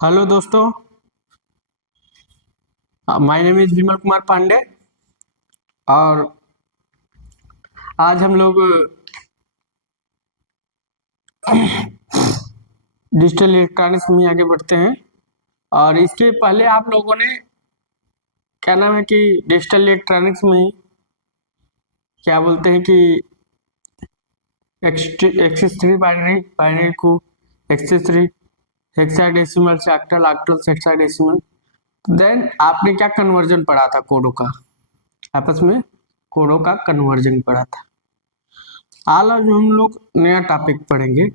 Hello दोस्तों, my name is Vimal Kumar Pandey और आज हम लोग डिजिटल इलेक्ट्रॉनिक्स में आगे बढ़ते हैं। और इसके पहले आप लोगों ने क्या नाम है कि डिजिटल इलेक्ट्रॉनिक्स में क्या बोलते हैं कि एक्सिस थ्री बाइनरी बाइनरी को एक्सिस थ्री हेक्साडेसिमल से ऑक्टल ऑक्टल से हेक्साडेसिमल। देन आपने क्या कन्वर्जन पढ़ा था कोडों का, आपस में कोडों का कन्वर्जन पढ़ा था। आज हम लोग नया टॉपिक पढ़ेंगे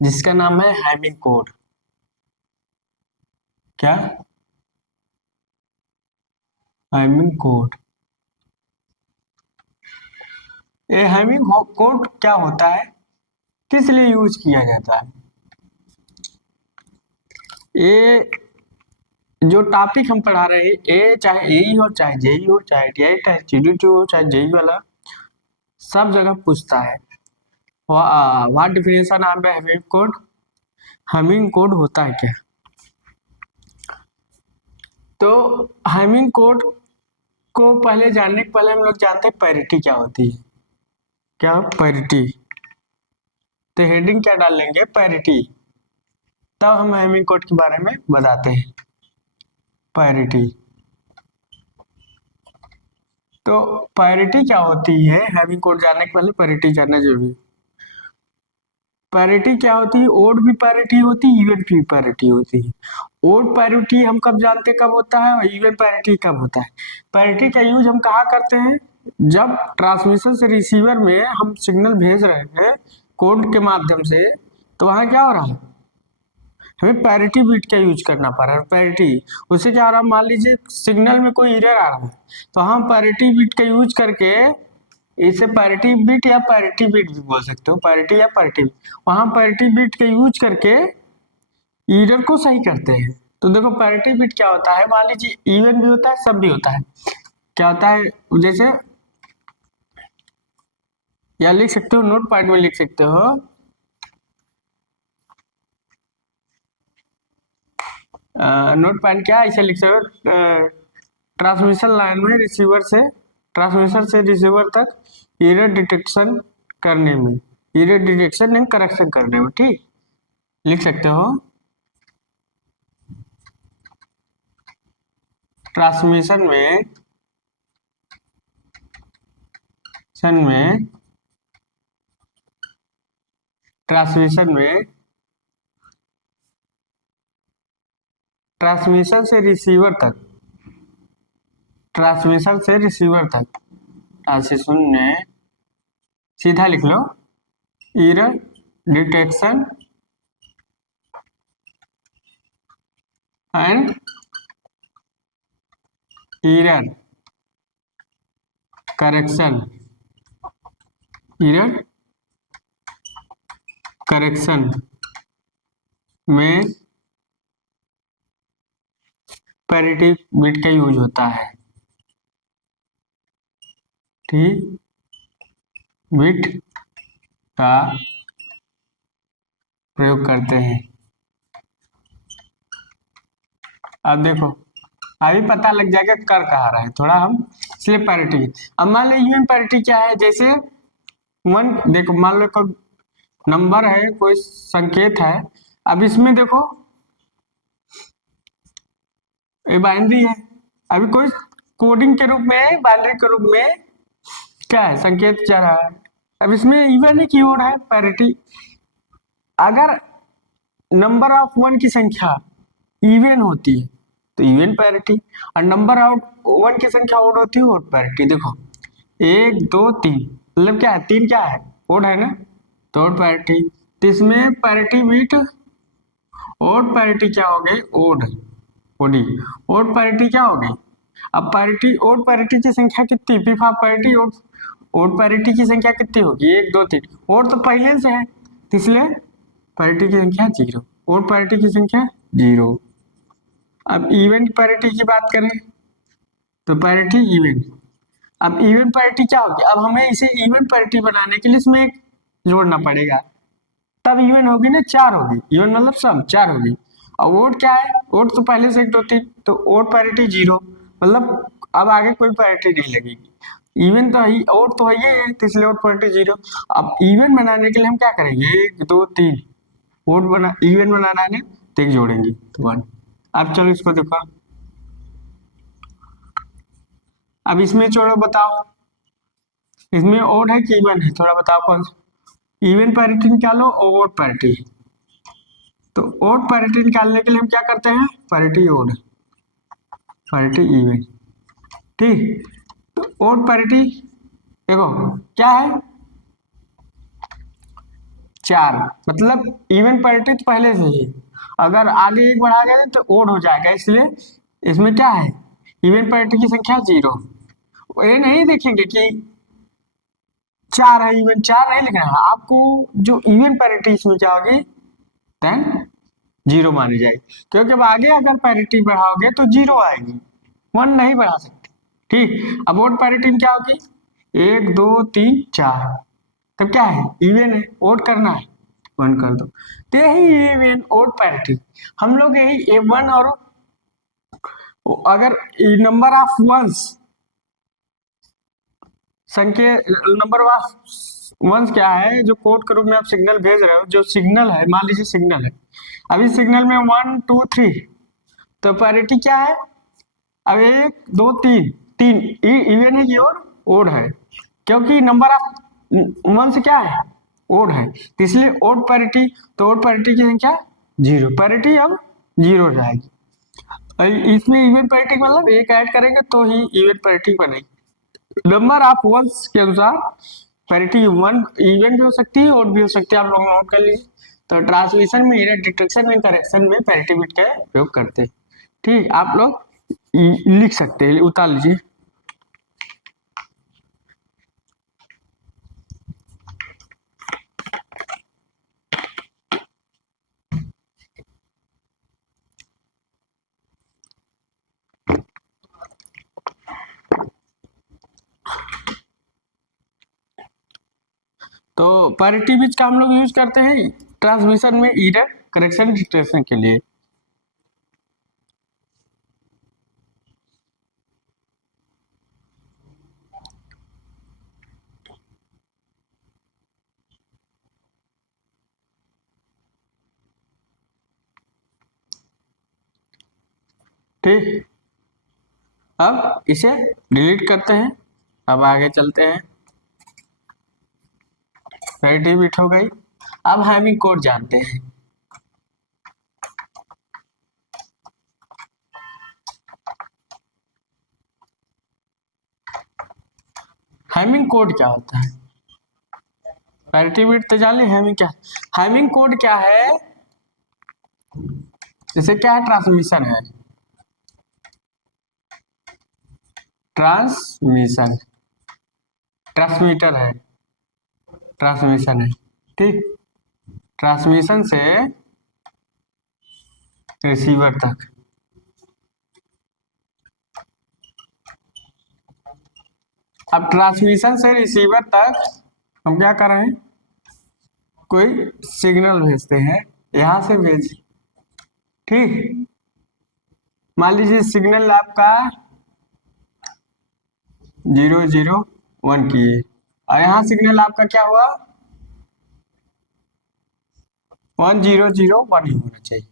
जिसका नाम है हैमिंग कोड। क्या? Hamming code. ये हैमिंग कोड क्या होता है, किस लिए यूज किया जाता है? ये जो टॉपिक हम पढ़ा रहे हैं, ये चाहे एई हो, चाहे जेई हो, चाहे टीआई, चाहे सीडीटी हो, चाहे जेई वाला, सब जगह पूछता है। What definition of Hamming code. Hamming code होता है क्या? तो हैमिंग कोड को पहले जानने के पहले हम लोग जानते हैं पैरिटी क्या होती है। क्या पैरिटी? तो हेडिंग क्या डाल लेंगे, पैरिटी। तब हम हैमिंग कोड के बारे में बताते हैं। पैरिटी। तो पैरिटी क्या होती है, हैमिंग कोड जानने के पहले पैरिटी जानना जरूरी है। पैरिटी क्या होती है? ओड भी पैरिटी होती है, इवन भी पैरिटी होती है। ओड पैरिटी हम कब जानते कब होता है और इवन पैरिटी कब होता है? पैरिटी का यूज हम कहाँ करते हैं? जब ट्रांसमिशन से रिसीवर में हम सिग्नल भेज रहे हैं कोड के माध्यम से, तो वहाँ क्या हो रहा है, हमें पैरिटी बिट का यूज करना पड़ रहा है। पैरिटी उससे क्या हो रहा है, मान लीजिए सिग्नल में कोई एरर आ रहा है, तो हम पैरिटी बिट का यूज करके, इसे पैरिटी बिट या पैरिटी बिट भी बोल सकते हो, पैरिटी या पैरिटी, वहां पैरिटी बिट का यूज करके एरर को सही करते हैं। तो देखो पैरिटी बिट क्या होता है, मान लीजिए इवन भी होता है, सब भी होता है। क्या होता है, जैसे या लिख सकते हो, नोट पैड में लिख सकते हो। नोट पैड क्या है, इसे लिख सकते हो, ट्रांसमिशन लाइन में रिसीवर से, ट्रांसमिशन से रिसीवर तक एरर डिटेक्शन करने में, एरर डिटेक्शन एंड करेक्शन करने में, ठीक लिख सकते हो। ट्रांसमिशन में ट्रांसमिशन में ट्रांसमिशन से रिसीवर तक, ट्रांसमिशन से रिसीवर तक, ट्रांसमिशन में सीधा लिख लो, error detection and error correction, error correction में पैरिटी बिट का यूज होता है, ठीक, बिट का प्रयोग करते हैं। अब देखो, अभी पता लग जाएगा कर कहाँ रहा है, थोड़ा हम इसलिए पैरिटी। अब मान लो यूनियन पैरिटी क्या है, जैसे वन, देखो मान लो कोई नंबर है, कोई संकेत है। अब इसमें देखो ये बाइनरी है, अभी कोई कोडिंग के रूप में, बाइनरी के रूप में क्या है, संकेत जा रहा है। अब इसमें इवन है, कीवर्ड है पैरिटी। अगर नंबर ऑफ वन की संख्या इवन होती है तो इवन पैरिटी, और नंबर ऑफ वन की संख्या ओड होती है, ओड पैरिटी। देखो 1 2 3, मतलब क्या है, 3 क्या है, ओड है ना, तो ओड पैरिटी। तो इसमें पैरिटी बिट, ओड पैरिटी क्या हो गई, ओड, ओडी, ओड पैरिटी क्या हो गई। अब पैरिटी, ओड पैरिटी की संख्या कितनी, पीफा पैरिटी, ओड, ओड पैरिटी की संख्या कितनी होगी, 1 2 3, ओड तो पहले से है, तो इसलिए पैरिटी की संख्या 0, ओड पैरिटी की संख्या 0। अब इवेंट पैरिटी की बात करें तो पैरिटी इवेंट, अब इवेंट पैरिटी क्या होगी, अब हमें इसे इवेंट पैरिटी बनाने के लिए इसमें एक जोड़ना पड़ेगा, तब इवन होगी ना, 4 होगी, इवन मतलब सम 4 होगी। और ओड क्या है, ओड तो पहले से 1 2 3, तो ओड पैरिटी 0, मतलब अब आगे कोई पैरिटी नहीं लगेगी। इवन तो है, ओड तो है, तो इसलिए ओड पैरिटी 0। अब इवन बनाने के लिए हम क्या करेंगे, 1 2 3, ओड बना इवन बनाना है ना, तो 1 जोड़ेंगे तो 1। अब चलो इसको देखो, अब इसमें छोड़ो, बताओ इसमें ओड है कि इवन है, थोड़ा बताओ कौन सा। इवन पैरिटी निकालो और ओड पैरिटी। तो ओड पैरिटी निकालने के लिए हम क्या करते हैं, पैरिटी ओड, पैरिटी इवन, ठीक। तो ओड पैरिटी देखो क्या है, 4, मतलब इवन पैरिटी तो पहले से ही, अगर आगे 1 बढ़ा गया तो ओड हो जाएगा, इसलिए इसमें क्या है, इवन पैरिटी की संख्या 0। ये नहीं देखेंगे कि 4 है, इवन 4 नहीं लिखना है आपको, जो इवन पैरिटी इसमें क्या होगी, देन 0 मानी जाएगी, क्योंकि अब आगे अगर पैरिटी बढ़ाओगे तो 0 आएगी, 1 नहीं बढ़ा सकते, ठीक। अब ओड पैरिटी में क्या होगी, 1 2 3 4, तब क्या है, इवन है, ओड करना है, 1 कर दो, तो यही इवन ओड पैरिटी। हम लोग यही A1 और अगर नंबर ऑफ वंस, संख्या नंबर ऑफ वंस क्या है, जो कोड के रूप में आप सिग्नल भेज रहे हो, जो सिग्नल है, मान लीजिए सिग्नल है, अभी सिग्नल में 1 2 3, तो पैरिटी क्या है, अब 1 2 3 3, इवन है कि ओड है, क्योंकि नंबर ऑफ वंस क्या है, ओड है, तो इसलिए ओड पैरिटी, तो ओड पैरिटी की संख्या 0, पैरिटी अब 0 रहेगी। इसमें इवन पैरिटी मतलब 1 ऐड करेंगे तो ही इवन पैरिटी बनेगी। नंबर ऑफ वंस के अनुसार पैरिटी 1 इवन भी हो सकती है, ओड भी हो सकती है, आप लोग नोट कर लीजिए। तो ट्रांसमिशन में, एरर डिटेक्शन में, करेक्शन में पैरिटी बिट का प्रयोग करते हैं, ठीक। आप लोग लिख सकते हैं, उतार लीजिए। तो पैरिटी बिट का हम लोग यूज करते हैं ट्रांसमिशन में, एरर करेक्शन डिटेक्शन के लिए। ठीक, अब इसे डिलीट करते हैं, अब आगे चलते हैं। पैरिटी बिट हो गई, अब हैमिंग कोड जानते हैं। हैमिंग कोड क्या होता है, पैरिटी बिट तो जान ली, हैमिंग क्या, हैमिंग कोड क्या है, जैसे क्या है, ट्रांसमिशन है, ट्रांसमिशन, ट्रांसमीटर है, ट्रांसमिशन है, ठीक। ट्रांसमिशन से रिसीवर तक, अब ट्रांसमिशन से रिसीवर तक हम क्या कर रहे हैं, कोई सिग्नल भेजते हैं, यहां से भेज, ठीक। मान लीजिए सिग्नल आपका 0 0 1 किए, और यहाँ सिग्नल आपका क्या हुआ, 1 0 0 1 ही होना चाहिए।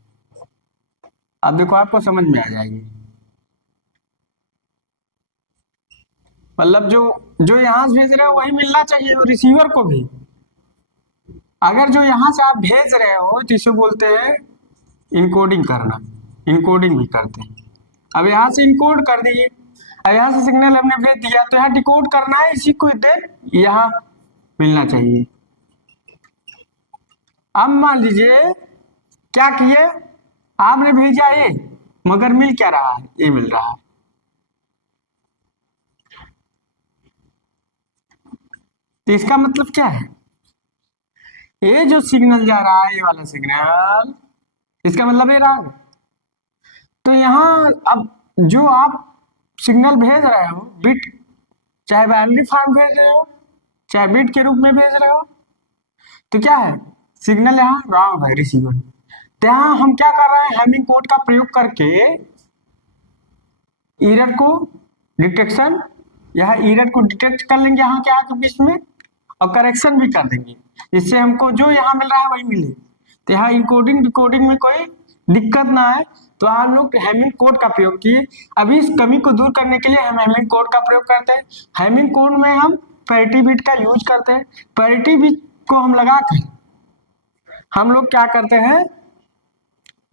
अब देखो आपको समझ में आ जाएगी, मतलब जो जो यहाँ से भेज रहे हो वही मिलना चाहिए, और रिसीवर को भी। अगर जो यहाँ से आप भेज रहे हो तो इसे बोलते हैं इनकोडिंग करना, इनकोडिंग भी करते हैं। अब यहाँ से इनकोड कर दिए, अब यहाँ से सिग्नल हमने भेज दिया, तो यहाँ डिकोड करना है, इसी को देर यहाँ मिलना चाहिए। अब मान लीजिए क्या किए, आपने भेजा ए, मगर मिल क्या रहा है, ए मिल रहा है, तो इसका मतलब क्या है, ये जो सिग्नल जा रहा है, ये वाला सिग्नल, इसका मतलब ये रहा। तो यहाँ अब जो आप सिग्नल भेज रहे हो, बिट, चाहे बाइनरी फॉर्म भेज रहे हो, चाहे बिट के रूप में भेज रहे हो, तो क्या है, सिग्नल यहाँ रॉन्ग है रिसीवर। तो यहाँ हम क्या कर रहे हैं, हैमिंग कोड का प्रयोग करके एरर को डिटेक्शन, यहाँ एरर को डिटेक्ट कर लेंगे यहाँ के आगे बीच में, और करेक्शन भी कर देंगे, इससे हमको जो यहाँ मिल रहा है वही मिले। तो यहाँ इनकोडिंग डिकोडिंग में कोई दिक्कत ना आए, तो हम लोग हैमिंग कोड का प्रयोग किए। अभी इस कमी को दूर करने के लिए हम हैमिंग कोड का प्रयोग करते हैं। हैमिंग कोड में हम पैरिटी बिट का यूज करते हैं। पैरिटी बिट को हम लगा कर हम लोग क्या करते हैं,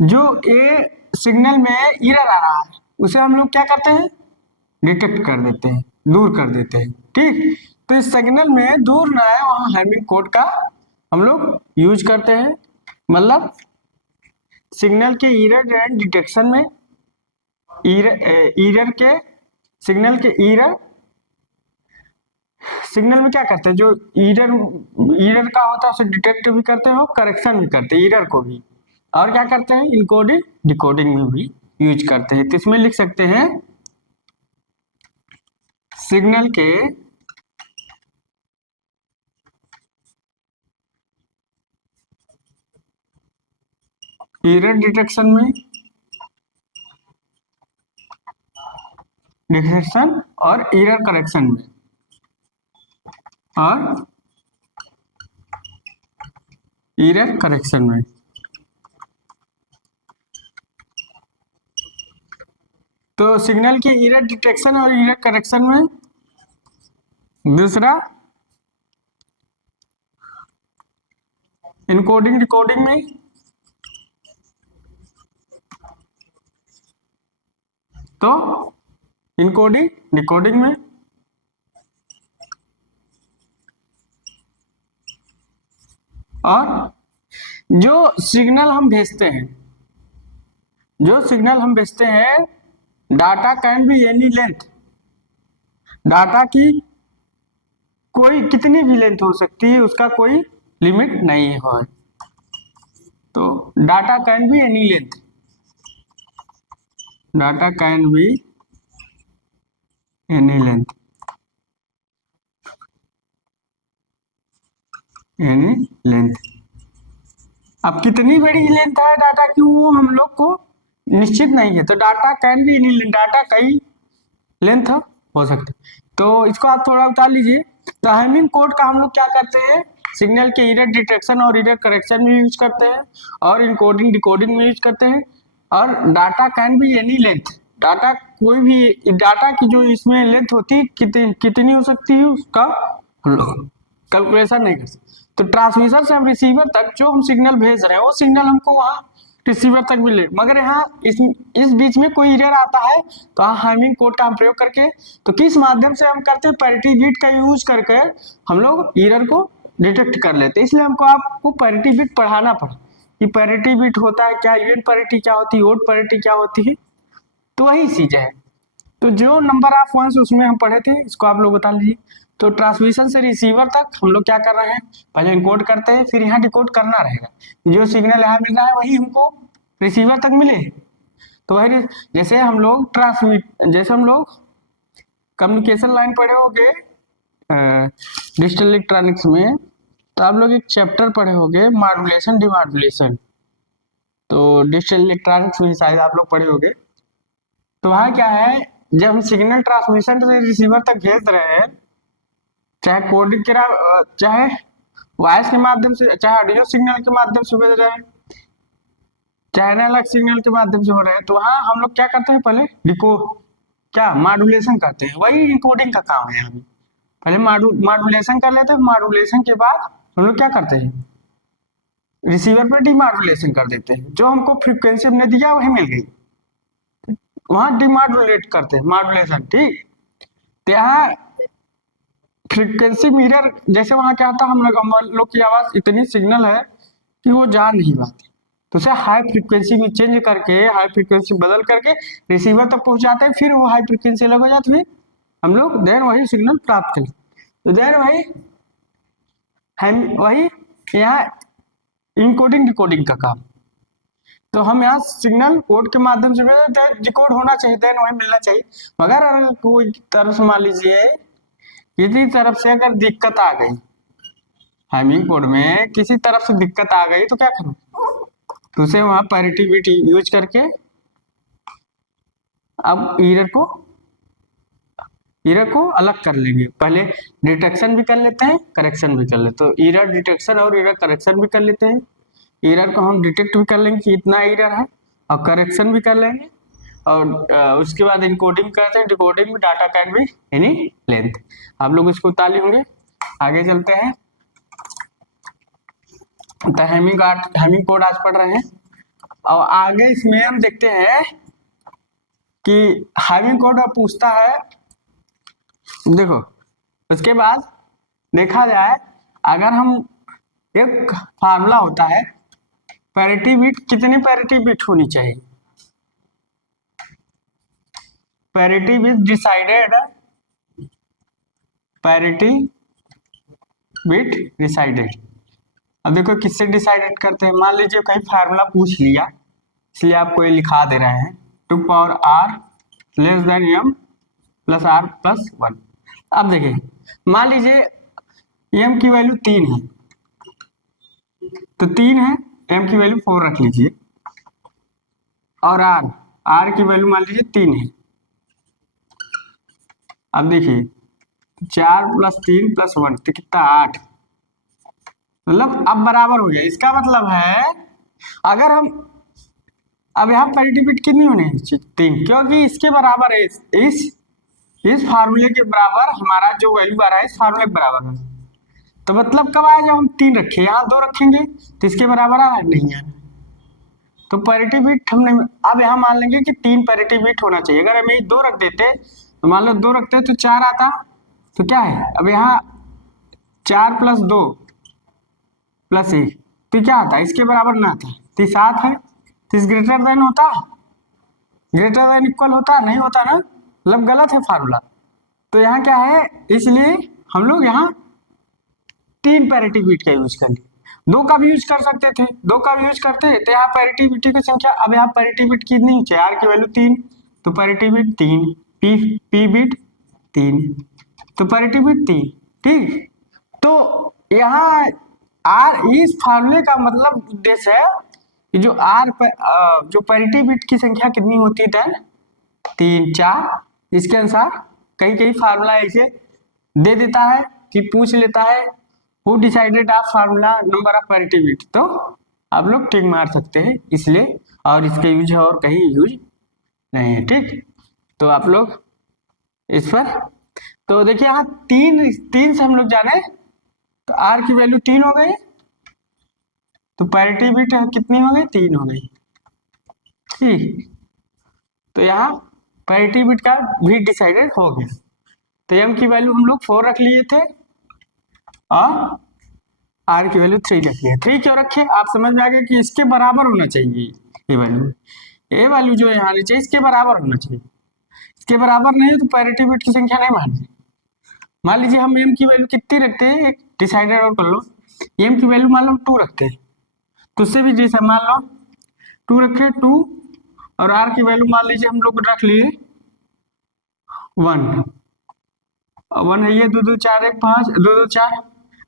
जो ए सिग्नल में एरर आ रहा है उसे हम लोग क्या करते हैं, डिटेक्ट कर देते हैं, दूर कर देते हैं। ठीक, तो इस सिग्नल में दूर ना आए वहां हैमिंग कोड का हम लोग यूज करते हैं। मतलब सिग्नल के एरर एंड डिटेक्शन में एरर के सिग्नल के एरर सिग्नल में क्या करते हैं, जो एरर का होता है उसे डिटेक्ट भी करते हो, करेक्शन भी करते हैं एरर को भी, और क्या करते हैं इनकोडिंग डिकोडिंग में भी यूज करते हैं। तो इसमें लिख सकते हैं सिग्नल के एरर डिटेक्शन में और एरर करेक्शन में और एरर करेक्शन में। तो सिग्नल के एरर डिटेक्शन और एरर करेक्शन में, दूसरा इनकोडिंग डिकोडिंग में, तो इनकोडिंग डिकोडिंग में, और जो सिग्नल हम भेजते हैं data can be any length, data की कोई कितनी भी लेंथ हो सकती है, उसका कोई लिमिट नहीं है। तो data can be any length, data can be any length, any length. अब कितनी बड़ी लेंथ है डाटा की वो हम लोग को निश्चित नहीं है, तो data can be any length, data कई लेंथ हो सकता है। तो इसको आप थोड़ा उतार लीजिए। तो हैमिंग कोड का हम लोग क्या करते हैं, सिग्नल के एरर डिटेक्शन और एरर करेक्शन में यूज करते हैं, और इनकोडिंग डिकोडिंग में यूज करते हैं, और data can be any length, data कोई भी डाटा की जो इसमें लेंथ होती है कितनी हो सकती है उसका हम लोग कैलकुलेशन नहीं कर सकते। तो ट्रांसमीटर से हम रिसीवर तक जो हम सिग्नल भेज रहे हैं वो सिग्नल हमको वहाँ रिसीवर तक मिले, मगर यहाँ इस बीच में कोई एरर आता है तो हैमिंग कोड का हम प्रयोग करके, तो किस माध्यम से हम करते हैं, पैरिटी बिट का यूज करके हम लोग एरर को डिटेक्ट कर लेते हैं। इसलिए हमको आपको पैरिटी बिट पढ़ाना पड़ा कि पैरिटी बिट होता है क्या, इवेंट पैरिटी क्या होती है, ओड पैरिटी क्या होती है, तो वही चीज है। तो जो नंबर ऑफ वंस उसमें हम पढ़े थे इसको आप लोग बता लीजिए। तो ट्रांसमिशन से रिसीवर तक हम लोग क्या कर रहे हैं, पहले इनकोड करते हैं, फिर यहाँ डिकोड करना रहेगा, जो सिग्नल यहाँ मिल रहा है वही हमको रिसीवर तक मिले। तो वही जैसे हम लोग कम्युनिकेशन लाइन पढ़े होंगे डिजिटल इलेक्ट्रॉनिक्स में, तो आप लोग एक चैप्टर पढ़े होंगे मॉड्यूलेशन डिमॉड्यूलेशन, तो डिजिटल इलेक्ट्रॉनिक्स में शायद आप लोग पढ़े होंगे। तो वहाँ क्या है, जब हम सिग्नल ट्रांसमिशन से रिसीवर तक भेज रहे हैं, चाहे कोडिंग के चाहे वॉइस के माध्यम से, चाहे ऑडियो सिग्नल के माध्यम से भेज रहे हैं, चाहे एनालॉग सिग्नल के माध्यम से हो रहे हैं, तो वहाँ हम लोग क्या करते हैं, पहले मॉड्यूलेशन करते हैं। वही इनकोडिंग का काम है। हम पहले मॉड्यूलेशन कर लेते हैं, मॉड्यूलेशन के बाद हम लोग क्या करते हैं, रिसीवर पर डिमॉड्यूलेशन कर देते हैं, जो हमको फ्रीक्वेंसी हमने दिया वही मिल गई, वहां डिमॉड्यूलेट करते हैं मॉड्यूलेशन। ठीक, तो यहाँ फ्रीक्वेंसी मिरर, जैसे वहां क्या होता है, हम लोग की आवाज इतनी सिग्नल है कि वो जा नहीं पाती, तो उसे हाई फ्रीक्वेंसी में चेंज करके, हाई फ्रीक्वेंसी बदल करके रिसीवर तक पहुंचाते हैं, फिर वो हाई फ्रीक्वेंसी अलग हो जाती है, हम लोग देन वही सिग्नल प्राप्त करें। तो देन वही यहाँ इनकोडिंग डिकोडिंग का काम। तो हम यहाँ सिग्नल कोड के माध्यम से डिकोड होना चाहिए, देन वही मिलना चाहिए। मगर अगर कोई तरफ से मान लीजिए किसी तरफ से अगर दिक्कत आ गई, हैमिंग कोड में किसी तरफ से दिक्कत आ गई तो क्या करूं, तो उसे वहां पैरिटी बिट यूज करके अब एरर को अलग कर लेंगे। पहले डिटेक्शन भी कर लेते हैं, करेक्शन भी कर लेते हैं। तो एरर डिटेक्शन और एरर करेक्शन भी कर लेते हैं। एरर को हम डिटेक्ट भी कर लेंगे कि इतना एरर है, और करेक्शन भी कर लेंगे, और उसके बाद इनकोडिंग करते हैं। डिकोडिंग में डाटा कैन भी एनी लेंथ। आप लोग इसको उतार होंगे। आगे चलते हैं। तो हैमिंग कोड आज पढ़ रहे हैं, और आगे इसमें हम देखते हैं कि हैमिंग कोड अब पूछता है, देखो उसके बाद देखा जाए, अगर हम एक फार्मूला होता है पैरिटी बिट, कितनी पैरिटी बिट होनी चाहिए, parity bit decided, parity bit decided. अब देखो किससे डिसाइडेड करते हैं, मान लीजिए कहीं फार्मूला पूछ लिया, इसलिए आपको ये लिखा दे रहे हैं, 2 power r less than m plus r plus 1। अब देखिए मान लीजिए m की वैल्यू 3 है, तो 3 है, m की वैल्यू 4 रख लीजिए, और r की वैल्यू मान लीजिए 3 है। अब देखिए 4 प्लस 3 प्लस 1 तो कितना 8, मतलब अब बराबर हो गया। इसका मतलब है अगर हम अब यहाँ पैरिटी बिट कितनी होनी है, 3, क्योंकि इसके बराबर है, इस फार्मूले के बराबर हमारा जो वैल्यू आ रहा है इस फार्मूले के बराबर है। तो मतलब कब आया, जब हम 3 रखे, यहाँ 2 रखेंगे तो इसके बराबर आ रहा है, नहीं है। तो पैरिटी बिट हमने अब यहाँ मान लेंगे कि 3 पैरिटी बिट होना चाहिए। अगर हम 2 रख देते तो मान लो 2 रखते तो 4 आता, तो क्या है, अब यहाँ 4 प्लस 2 प्लस 1 तो क्या आता है, इसके बराबर ना आता, तो 7 है, तो इस ग्रेटर देन होता, ग्रेटर देन इक्वल होता, नहीं होता ना, मतलब गलत है फार्मूला। तो यहाँ क्या है, इसलिए हम लोग यहाँ 3 पैरिटी बिट का यूज कर लिए। 2 का भी यूज कर सकते थे, 2 का भी यूज करते तो यहाँ पैरिटी बिट की संख्या, अब यहाँ पैरिटी बिट कितनी चाहिए, r की वैल्यू 3, तो पैरिटी बिट 3, p बिट 3, तो पैरिटी बिट 3, ठीक। तो यहाँ इस फार्मूले का मतलब उद्देश्य है कि जो जो पैरिटी बिट की संख्या कितनी होती है, देन 3 4, इसके अनुसार कई कई फार्मूला ऐसे दे देता है कि पूछ लेता है who decided of formula number of parity bit, तो आप लोग टिक मार सकते हैं इसलिए, और इसके यूज है और कहीं यूज नहीं है, ठीक। तो आप लोग इस पर, तो देखिए यहाँ 3 से हम लोग जाने, तो r की वैल्यू 3 हो गई, तो पैरिटी बिट कितनी हो गई, 3 हो गई, ठीक। तो यहाँ पैरिटी बिट का भी डिसाइडेड हो गया। तो m की वैल्यू हम लोग 4 रख लिए थे, और r की वैल्यू 3 रख लिया। 3 क्यों रखे, आप समझ में आ गया कि इसके बराबर होना चाहिए, ये वैल्यू जो यहाँ आनी चाहिए इसके बराबर होना चाहिए। इसके बराबर नहीं है तो पैरिटी बिट की संख्या नहीं माननी। मान लीजिए हम m की वैल्यू कितनी रखते हैं, डिसाइडेड और कर लो, m की वैल्यू मान लो 2 रखते हैं, तो उससे भी जैसे मान लो 2 रखे 2, और r की वैल्यू मान लीजिए हम लोग रख लिए 1, 1 है ये, 2 2 4 1 5, 2 2 4।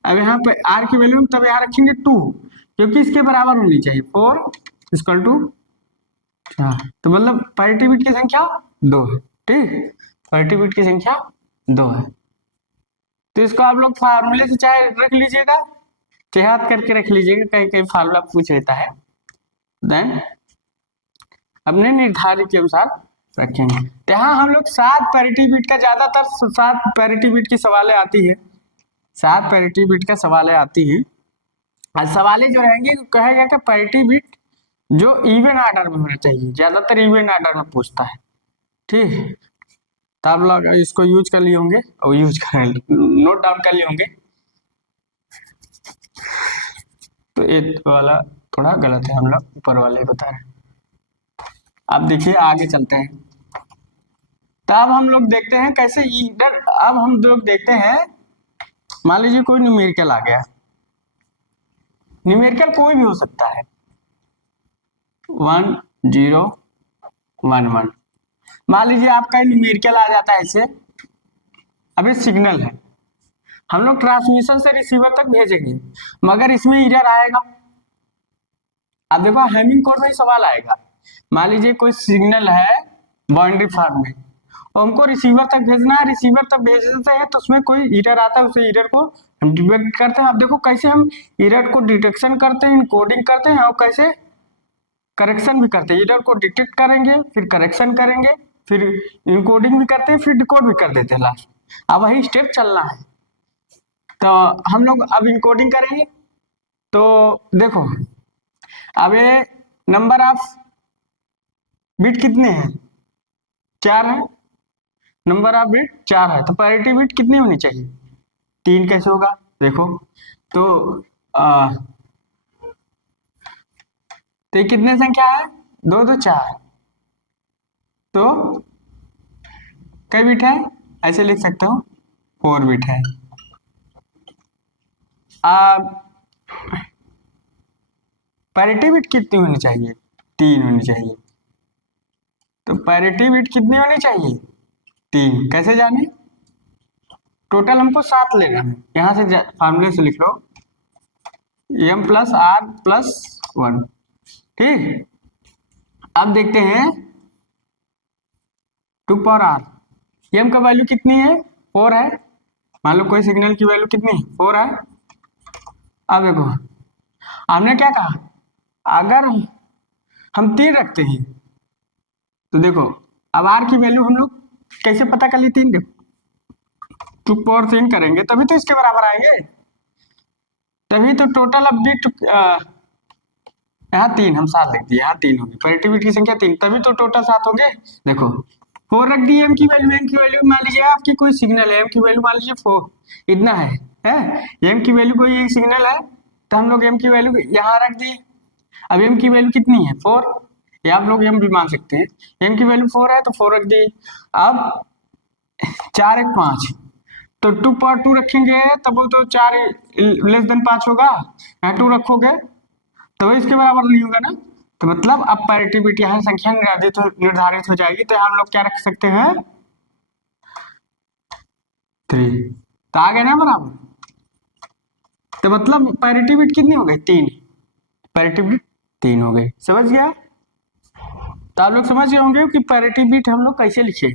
अब यहाँ पे r की वैल्यू तब यहाँ रखेंगे 2, क्योंकि इसके बराबर होनी चाहिए, 4 इक्वल टू 4, तो मतलब पैरिटी बिट की संख्या 2 है, ठीक। पैरिटी बिट की संख्या 2 है, तो इसको आप लोग फार्मूले से चाहे रख लीजिएगा, चाहे याद करके रख लीजिएगा, कहीं कहीं फार्मूला पूछ लेता है, देन अपने निर्धारित के अनुसार रखेंगे। तो यहाँ हम लोग 7 पैरिटी बिट का, ज्यादातर 7 पैरिटी बिट की सवालें आती है, 7 पैरिटी बिट का सवालें आती हैं। आज सवालें जो रहेंगे कहेगा कि पैरिटी बिट जो इवन ऑर्डर में होना चाहिए, ज्यादातर इवन ऑर्डर में पूछता है, ठीक। तो आप लोग इसको यूज कर लिए होंगे, और यूज कर नोट डाउन कर लिए होंगे। तो ये वाला थोड़ा गलत है, हम लोग ऊपर वाले बता रहे हैं। अब देखिए आगे चलते हैं। तब हम लोग देखते हैं कैसे इधर, अब हम लोग देखते हैं, मान लीजिए कोई न्यूमेरिकल आ गया, न्यूमेरिकल कोई भी हो सकता है, 1 0 1 1। मान लीजिए आपका न्यूमेरिकल आ जाता है ऐसे, अब ये सिग्नल है, हम लोग ट्रांसमिशन से रिसीवर तक भेजेंगे, मगर इसमें एरर आएगा। अब देखो हेमिंग कोड में ही सवाल आएगा। मान लीजिए कोई सिग्नल है बाउंड्री फार्म में और हमको रिसीवर तक भेजना है, रिसीवर तक भेज देते हैं तो उसमें कोई एरर आता है, उसे एरर को हम डिटेक्ट करते हैं। अब देखो कैसे हम एरर को डिटेक्शन करते हैं, इनकोडिंग करते हैं और कैसे करेक्शन भी करते हैं। एरर को डिटेक्ट करेंगे, फिर करेक्शन करेंगे, फिर इनकोडिंग भी करते हैं, फिर डिकोड भी कर देते हैं लास्ट। अब वही स्टेप चलना है। तो हम लोग अब इनकोडिंग करेंगे। तो देखो अब ये नंबर ऑफ बिट कितने हैं, 4 है। नंबर ऑफ बिट 4 है तो पैरिटी बिट कितनी होनी चाहिए, 3। कैसे होगा देखो। तो तो ये कितने संख्या है, 2 2 4। तो कई बिट है, ऐसे लिख सकते हो 4 बिट है। पैरिटी बिट कितनी होनी चाहिए, 3 होनी चाहिए। तो पैरिटी बिट कितनी होनी चाहिए, 3। कैसे जाने, टोटल हमको 7 लेना है। यहां से फार्मूले से लिख लो m+r+1। ठीक, अब देखते हैं 2 पावर r। m का वैल्यू कितनी है, 4 है। मान लो कोई सिग्नल की वैल्यू कितनी, 4 है। अब देखो हमने क्या कहा, अगर हम 3 रखते हैं तो देखो अब r की वैल्यू हम लोग कैसे पता कर ली, 3। देखो 2 पावर 3 करेंगे तभी तो इसके बराबर आएंगे, तभी तो टोटल अब बिट यहाँ 3 हम 7 लिख दिए, यहाँ 3 होगी, पैरिटी बिट की संख्या 3, तभी तो टोटल 7 होंगे। देखो 4 रख दिए, एम की वैल्यू मान लीजिए आपकी कोई सिग्नल है, एम की वैल्यू मान लीजिए 4 इतना है, एम की वैल्यू कोई एक सिग्नल है तो हम लोग एम की वैल्यू यहाँ रख दिए। अब एम की वैल्यू कितनी है, 4, या आप लोग एम भी मान सकते हैं। एम की वैल्यू 4 है तो 4 रख दिए। अब 4 1 5, तो 2 पर 2 रखेंगे तब वो तो 4 लेस देन 5 होगा, यहाँ 2 रखोगे तो इसके बराबर नहीं होगा ना। तो मतलब अब पैरिटी बिट यहाँ संख्या निर्धारित हो जाएगी, तो हम लोग क्या रख सकते हैं, 3। तो आ गए ना बराबर। तो मतलब पैरिटी बिट कितनी हो गई, 3। पैरिटी बिट 3 हो गई, समझ गया। तो आप लोग समझ गए होंगे कि पैरिटी बिट हम लोग कैसे लिखे।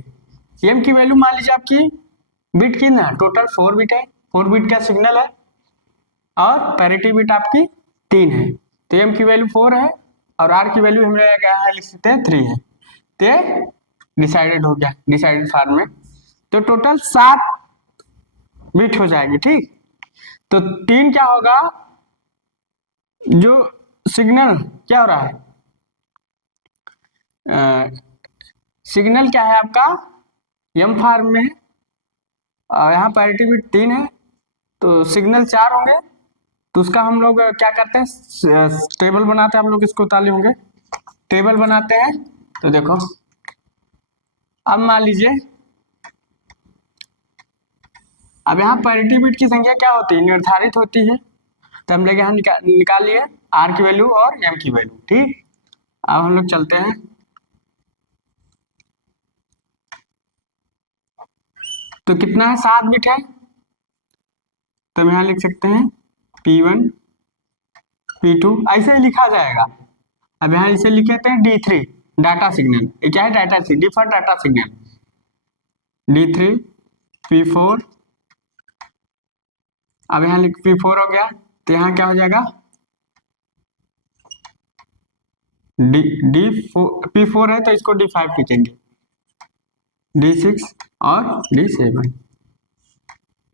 एम की वैल्यू मान लीजिए आपकी बिट कितना है, टोटल 4 बिट है, 4 बिट का सिग्नल है और पैरिटी बिट आपकी 3 है। तो एम की वैल्यू 4 है और आर की वैल्यू हमने यहाँ लिख सकते हैं 3 है। तो डिसाइडेड हो गया, डिसाइडेड फॉर्म में। तो टोटल 7 बिट हो जाएगी, ठीक। तो 3 क्या होगा, जो सिग्नल क्या हो रहा है, सिग्नल क्या है आपका एम फॉर्म में, और यहाँ पैरिटी बिट 3 है तो सिग्नल 4 होंगे। तो उसका हम लोग क्या करते हैं, टेबल बनाते हैं, आप लोग इसको उतारे होंगे, टेबल बनाते हैं। तो देखो अब मान लीजिए अब यहाँ पैरिटी बिट की संख्या क्या होती है, निर्धारित होती है। तो हम लोग यहाँ निकाल लिए आर की वैल्यू और एम की वैल्यू, ठीक। अब हम लोग चलते हैं, तो कितना है, 7 बिट है। तो हम यहाँ लिख सकते हैं P1 P2, ऐसे ही लिखा जाएगा। अब यहाँ इसे लिख देते हैं D3 डाटा सिग्नल, ये क्या है, data differ data signal, D3 P4। अब यहाँ लिख P4 हो गया, तो यहाँ क्या हो जाएगा, P4 है तो इसको D5 लिखेंगे, D6 और D7।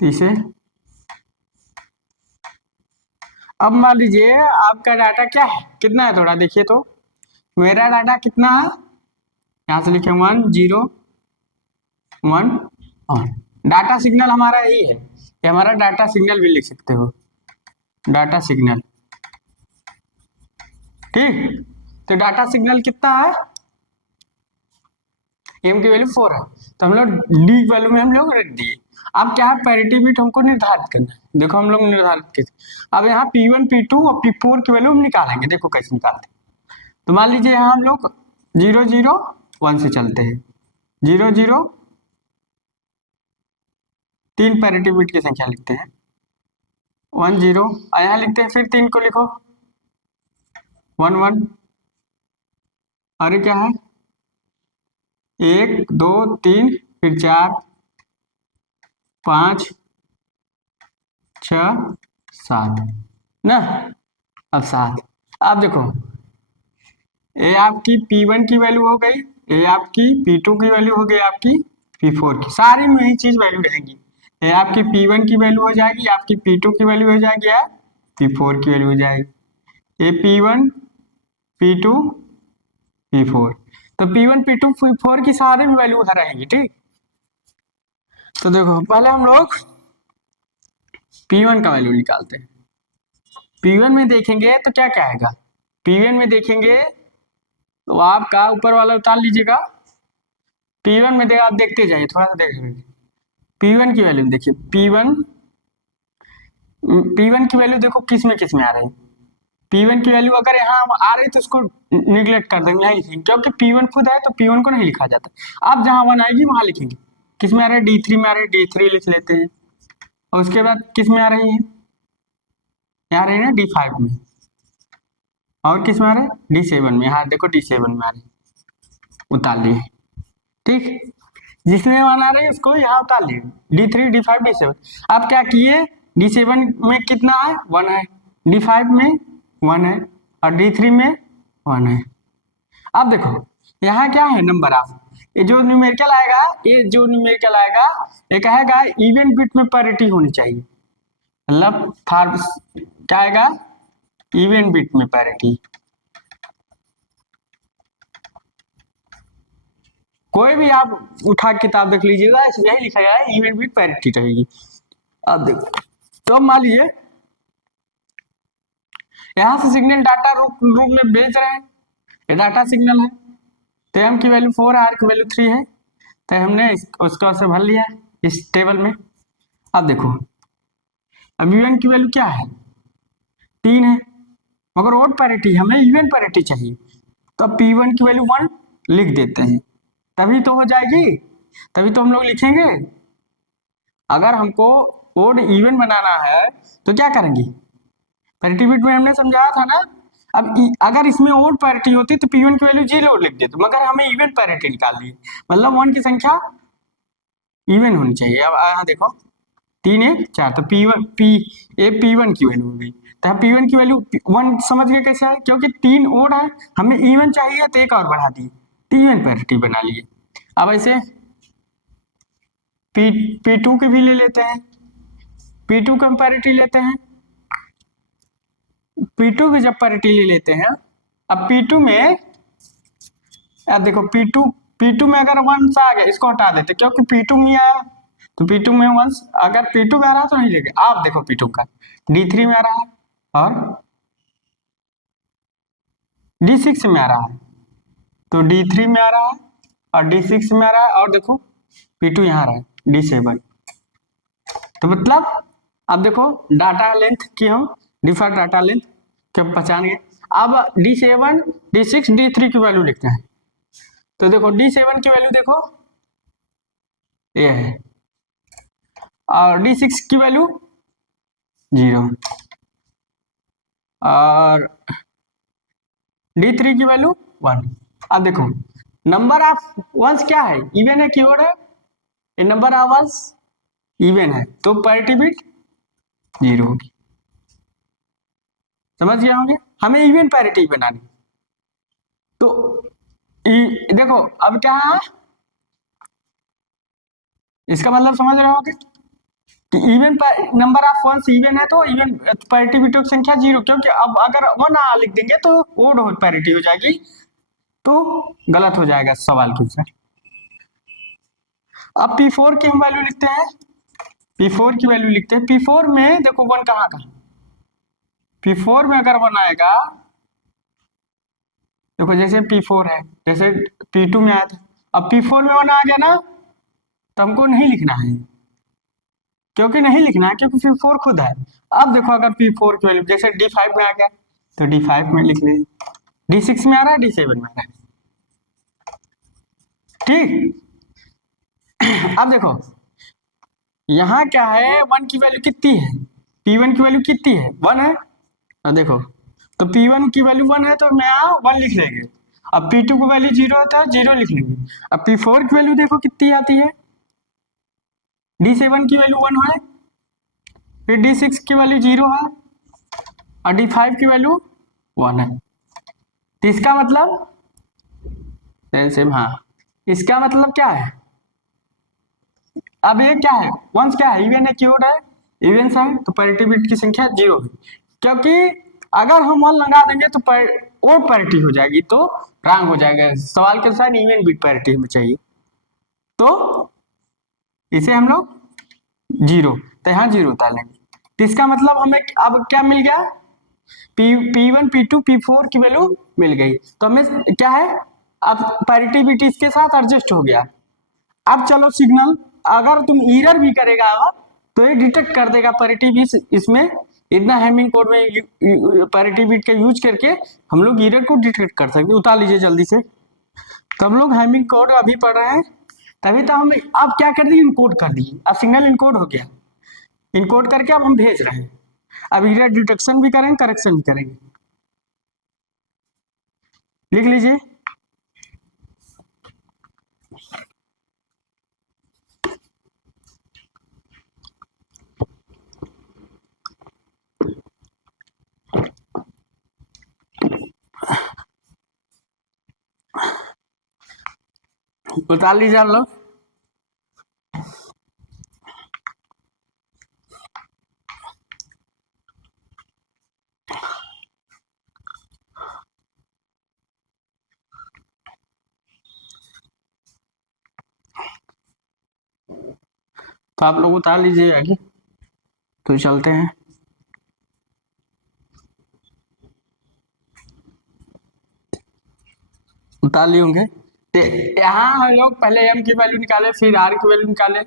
इसे अब मान लीजिए आपका डाटा क्या है, कितना है, थोड़ा देखिए तो मेरा डाटा कितना है, यहाँ से लिखे 1 0 1 1। डाटा सिग्नल हमारा यही है, ये हमारा डाटा सिग्नल भी लिख सकते हो, डाटा सिग्नल, ठीक। तो डाटा सिग्नल कितना है, एम की वैल्यू 4 है तो हम लोग डी वैल्यू में हम लोग रख दिए। अब क्या है, पैरिटी बिट हमको निर्धारित करना है, देखो हम लोग निर्धारित किए। अब यहाँ P1 P2 और P4 की वैल्यू हम निकालेंगे, देखो कैसे निकालते हैं। तो मान लीजिए यहाँ हम लोग 0 0 1 से चलते हैं, 0 0 3 पैरिटी बिट की संख्या लिखते हैं। 1 0 यहाँ लिखते हैं, फिर 3 को लिखो 1 1, और ये क्या है 1 2 3, फिर 4 5 6 7 ना। अब 7, अब देखो ये आपकी P1 की वैल्यू हो गई, ये आपकी P2 की वैल्यू हो गई, आपकी P4 की, सारी में ही चीज वैल्यू रहेंगी। ये आपकी P1 की वैल्यू हो जाएगी, आपकी P2 की वैल्यू हो जाएगी, या P4 की वैल्यू हो जाएगी। ये P1 P2 P4, तो P1 P2 P4 की सारे में वैल्यू रहेंगी। ठीक, तो देखो पहले हम लोग P1 का वैल्यू निकालते हैं। P1 में देखेंगे तो क्या क्या आएगा, P1 में देखेंगे तो आपका ऊपर वाला उतार लीजिएगा। P1 में आप देखते जाइए, थोड़ा सा देख लीजिए। P1 की वैल्यू देखिए, P1 की वैल्यू देखो किस में आ रही है। P1 की वैल्यू अगर यहाँ आ रही तो उसको निगलेक्ट कर देंगे, नहीं लिखेंगे, क्योंकि P1 खुद है तो P1 को नहीं लिखा जाता। अब जहाँ 1 आएगी वहां लिखेंगे। किस में आ रहा है, D3 में आ रहा है, D3 लिख लेते हैं। और उसके बाद किस में आ रही है, यहाँ रही है ना D5 में, और किस में आ रहा है D7 में, हाँ देखो D7 में आ रही है, उतार लिए। ठीक, जिसमें 1 आ रही है उसको यहाँ उतार लिए, D3 D5 D7। अब क्या किए, D7 में कितना है 1 है, D5 में 1 है, और D3 में 1 है। अब देखो यहाँ क्या है, नंबर ऑफ, ये जो न्यूमेरिकल आएगा, ये कहेगा इवन बिट में पैरिटी होनी चाहिए, मतलब क्या आएगा, इवन बिट में पैरिटी। कोई भी आप उठा किताब देख लीजिएगा, इसमें यही लिखा गया है इवन बिट पैरिटी रहेगी। अब देखो, तो मान लीजिए यहाँ से सिग्नल डाटा रूप में भेज रहे हैं, ये डाटा सिग्नल है, तो m की वैल्यू 4 है, r की वैल्यू 3 है, तो हमने उसको से भर लिया इस टेबल में। अब देखो अब इवन की वैल्यू क्या है 3 है, मगर ओड पैरिटी, हमें इवन पैरिटी चाहिए, तो अब P1 की वैल्यू 1 लिख देते हैं, तभी तो हो जाएगी, तभी तो हम लोग लिखेंगे। अगर हमको ओड इवन बनाना है तो क्या करेंगे, पैरिटी बिट में हमने समझाया था ना। अब अगर इसमें ओड पैरिटी होती तो P1 की वैल्यू 0 लिख देते, मगर हमें इवन पैरिटी निकाल दी, मतलब 1 की संख्या इवन होनी चाहिए। अब यहाँ देखो 3 1 4, तो P1 की वैल्यू हो गई, तो P1 की वैल्यू 1 समझ गए कैसे है, क्योंकि 3 ओड है, हमें इवन चाहिए तो एक और बढ़ा दिए, तो इवन पैरिटी बना लिए। अब ऐसे P2 की भी ले लेते हैं, P2 की हम पैरिटी लेते हैं, P2 की जब पैरिटी ले लेते हैं, अब P2 में, अब देखो P2 में अगर 1 आ गया इसको हटा देते, क्योंकि P2 में आया, तो P2 में 1, अगर P2 में आ रहा तो नहीं लेंगे। आप देखो P2 का D3 में आ रहा है, और D6 में आ रहा है, तो D3 में आ रहा है और D6 में आ रहा है, और देखो P2 यहाँ आ रहा है D7, तो मतलब अब देखो डाटा लेंथ की हम डिफॉल्ट डाटा लेंथ के हम पहचान गए। अब D7 D6 D3 की वैल्यू लिखते हैं, तो देखो D7 की वैल्यू देखो ये है, और D6 की वैल्यू 0, और D3 की वैल्यू 1। अब देखो नंबर ऑफ वंस क्या है, इवन है कि ओड है, ये नंबर ऑफ वंस इवन है, तो पैरिटी बिट 0 होगी। समझ गए होंगे, हमें इवन पैरिटी बनानी, तो देखो अब क्या है, इसका मतलब समझ रहे होगे कि even number of ones even है, तो इवन पैरिटी बिटों की संख्या 0, क्योंकि अब अगर 1 लिख देंगे तो ओड पैरिटी हो जाएगी, तो गलत हो जाएगा सवाल के अनुसार। अब P4 की हम वैल्यू लिखते हैं, P4 की वैल्यू लिखते हैं, P4 में देखो 1 कहाँ का, P4 में अगर 1 आएगा, देखो जैसे P4 है, जैसे P2 में आया था, अब P4 में 1 आ गया ना, तो हमको नहीं लिखना है, क्योंकि नहीं लिखना है क्योंकि P4 खुद है। अब देखो अगर P4 की वैल्यू जैसे D5 में आ गया, तो D5 में लिख ले, D6 में आ रहा है, D7 में आ रहा है, ठीक। अब देखो यहाँ क्या है, वन की वैल्यू कितनी है, P1 की वैल्यू कितनी है, वन है। और देखो, तो P1 की वैल्यू वन है तो हम यहाँ वन लिख लेंगे। अब P2 की वैल्यू जीरो होता है, जीरो लिख लेंगे। अब P4 की वैल्यू देखो कितनी आती है, D7 की वैल्यू वन है, फिर D6 की वैल्यू जीरो है, और D5 की वैल्यू वन है। तो इसका मतलब सेम, हाँ, इसका मतलब क्या है, अब ये क्या है, वंस क्या है, इवन है कि ओड है, इवेंस है, तो पैरिटी बिट की संख्या जीरो है। क्योंकि अगर हम वन लगा देंगे तो ओड पैरिटी हो जाएगी, तो रॉन्ग हो जाएगा, सवाल के अनुसार इवन बिट पैरिटी हमें चाहिए, तो इसे हम लोग जीरो, तो यहाँ जीरो उतार लेंगे। तो इसका मतलब हमें अब क्या मिल गया, P1 P2 P4 की वैल्यू मिल गई, तो हमें क्या है, अब पैरिटी बिट इसके साथ एडजस्ट हो गया। अब चलो सिग्नल, अगर तुम ईरर भी करेगा तो ये डिटेक्ट कर देगा पैरिटी बिट, इसमें इतना हैमिंग कोड में पैरिटी बिट का यूज करके हम लोग ईरर को डिटेक्ट कर सकते। उतार लीजिए जल्दी से। तो हम लोग हैमिंग कोड अभी पढ़ रहे हैं, तभी तो हम अब क्या कर दिए, इनकोड कर दिए, अब सिग्नल इनकोड हो गया, इनकोड करके अब हम भेज रहे हैं। अब ईरर डिटेक्शन भी करेंगे, करेक्शन भी करेंगे। लिख लीजिए, उतार लीजिए आप लोग। तो आप लोग उतार लीजिए आगे, तो चलते हैं। उतार लिए होंगे। तो यहाँ हम लोग पहले एम की वैल्यू निकाले, फिर आर की वैल्यू निकाले,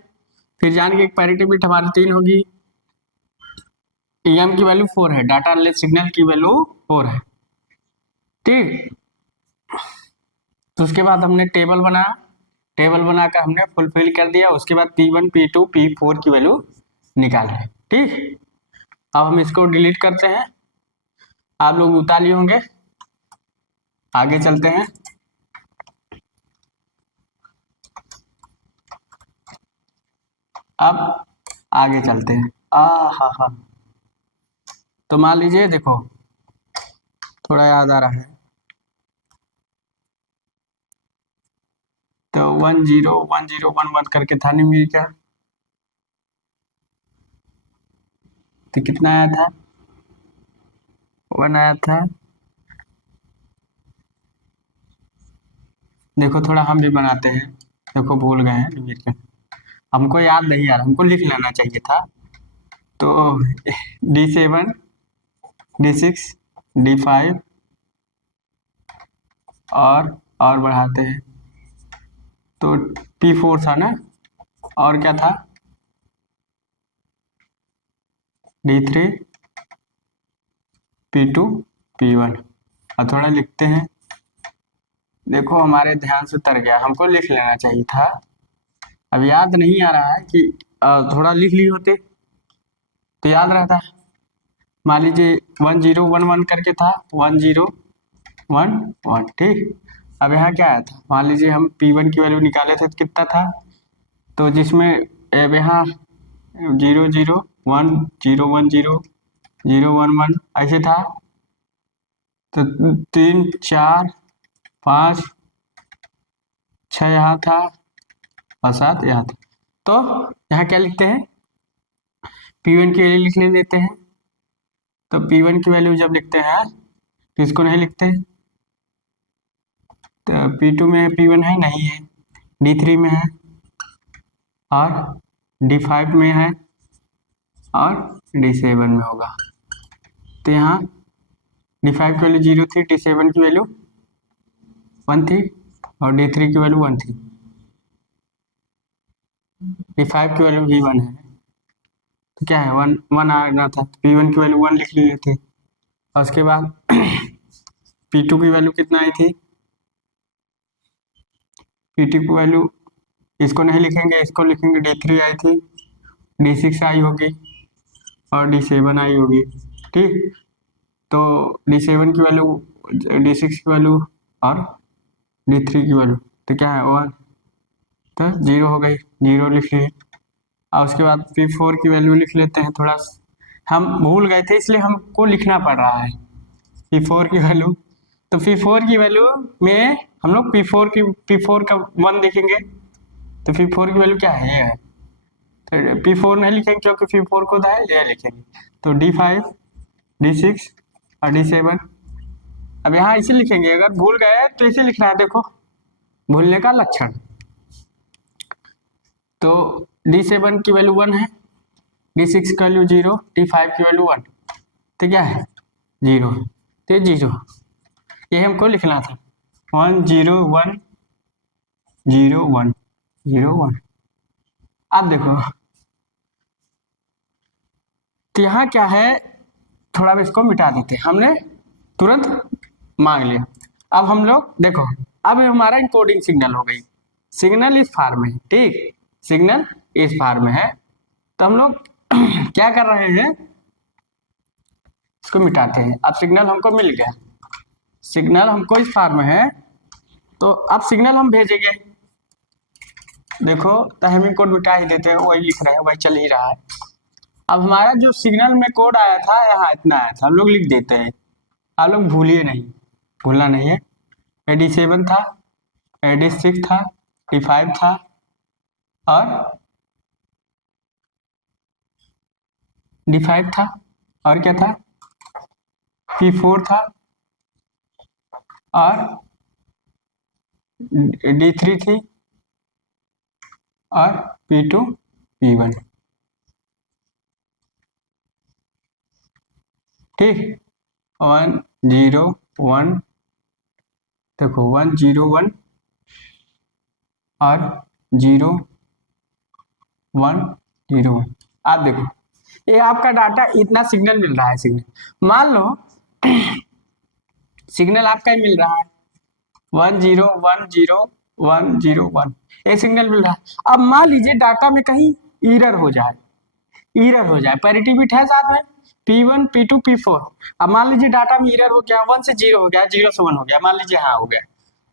फिर जान के एक पैरिटी बिट हमारी 3 होगी, एम की वैल्यू 4 है, डाटा रिले सिग्नल की वैल्यू 4 है, ठीक। तो उसके बाद हमने टेबल बनाया, टेबल बनाकर हमने फुलफिल कर दिया, उसके बाद P1 P2 P4 की वैल्यू निकाल है, ठीक। अब हम इसको डिलीट करते हैं, आप लोग उतार लिए होंगे, आगे चलते हैं। अब आगे चलते हैं, हा हा। तो मान लीजिए, देखो थोड़ा याद आ रहा है, तो 101011 करके था नहीं मेरी क्या, तो कितना आया था, 1 आया था। देखो थोड़ा हम भी बनाते हैं, देखो भूल गए हैं न्यूमेरिकल, हमको याद नहीं आ रहा, हमको लिख लेना चाहिए था। तो D7 D6 D5 और बढ़ाते हैं, तो P4 था ना, और क्या था, D3 P2 P1। और थोड़ा लिखते हैं, देखो हमारे ध्यान से उतर गया, हमको लिख लेना चाहिए था, अब याद नहीं आ रहा है कि थोड़ा लिख लिए होते तो याद रहता। मान लीजिए 1011 करके था, 1011, ठीक। अब यहाँ क्या आया था, मान लीजिए हम P1 की वैल्यू निकाले थे तो कितना था, तो जिसमें अब यहाँ 001 010 011 ऐसे था, तो 3 4 5 6 यहाँ था, और 7 यहाँ था। तो यहाँ क्या लिखते हैं, P1 की वैल्यू लिखने देते हैं, तो P1 की वैल्यू जब लिखते हैं तो इसको नहीं लिखते, तो P2 में P1 है नहीं है, D3 में है, और D5 में है, और D7 में होगा। तो यहाँ D5 की वैल्यू 0 थी, D7 की वैल्यू 1 थी, और D3 की वैल्यू 1 थी, D5 की वैल्यू भी 1 है, तो क्या है 1 1 आना था, P1 की वैल्यू 1 लिख लिए थे। और उसके बाद P2 की वैल्यू कितना आई थी, P2 की वैल्यू इसको नहीं लिखेंगे, इसको लिखेंगे, D3 आई थी, D6 आई होगी और D7 आई होगी। ठीक, तो D7 की वैल्यू, D6 की वैल्यू और D3 की वैल्यू तो क्या है 1, तो 0 हो गई, 0 लिख लिए। और उसके बाद P4 की वैल्यू लिख लेते हैं। थोड़ा हम भूल गए थे इसलिए हमको लिखना पड़ रहा है P4 की वैल्यू। तो P4 की वैल्यू में हम लोग P4 का 1 देखेंगे, तो P4 की वैल्यू क्या है, ये है। तो P4 नहीं लिखेंगे क्योंकि P4 खुद है, ये लिखेंगे। तो D5, D6 और D7। अब यहाँ इसे लिखेंगे, अगर भूल गए तो इसे लिखना है, देखो भूलने का लक्षण। तो D7 की वैल्यू 1 है, D6 की वैल्यू 0, D5 की वैल्यू 1, तो क्या है 0, तो ये 0, ये हमको लिखना था 1 0 1 0 1 0 1। अब देखो, तो यहाँ क्या है, थोड़ा भी इसको मिटा देते हैं, हमने तुरंत मांग लिया। अब हम लोग देखो, अब हमारा इनकोडिंग सिग्नल हो गई, सिग्नल इस फॉर्म में, ठीक, सिग्नल इस फॉर्म में है। तो हम लोग क्या कर रहे हैं, इसको मिटाते हैं। अब सिग्नल हमको मिल गया, सिग्नल हमको इस फॉर्म में है, तो अब सिग्नल हम भेजेंगे। देखो टाइमिंग कोड मिटा ही देते हैं, वही लिख रहे हैं, वही चल ही रहा है। अब हमारा जो सिग्नल में कोड आया था यहाँ इतना आया था, हम लोग लिख देते हैं। आप लोग भूलिए नहीं, भूलना नहीं है। D7 था, D6 था, D5 था और D5 था, और क्या था, P4 था और D3 थी और P2 P1। ठीक, 1 0 1, देखो 1 0 1 और 0 1 0 1। आप देखो ये आपका डाटा इतना सिग्नल मिल रहा है, सिग्नल मान लो सिग्नल आपका ही मिल रहा है 1 0 1 0 1 0 1, ये सिग्नल मिल रहा है। अब मान लीजिए डाटा में कहीं एरर हो जाए, एरर हो जाए, पैरिटी बिट है साथ में P1 P2 P4। अब मान लीजिए डाटा में एरर हो गया, 1 से 0 हो गया, 0 से 1 हो गया, मान लीजिए हाँ हो गया।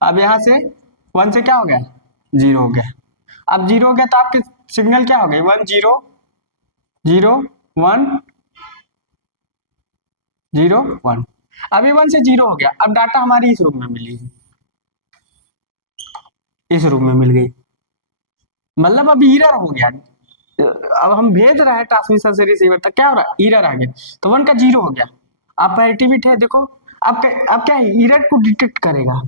अब यहाँ से 1 से क्या हो गया, 0 हो गया। अब 0 हो गया तो आपके सिग्नल क्या हो गए, 1 0 0 1 0 1। अभी 1 से 0 हो गया, अब डाटा हमारी इस रूप में मिली है, इस रूप में मिल गई, मतलब अब एरर हो गया। अब हम भेज रहे हैं ट्रांसमिशन से रिसीवर तक, क्या हो रहा है, एरर आ गया, तो 1 का 0 हो गया। अब पैरिटी बिट है, देखो अब क्या है, एरर को डिटेक्ट करेगा,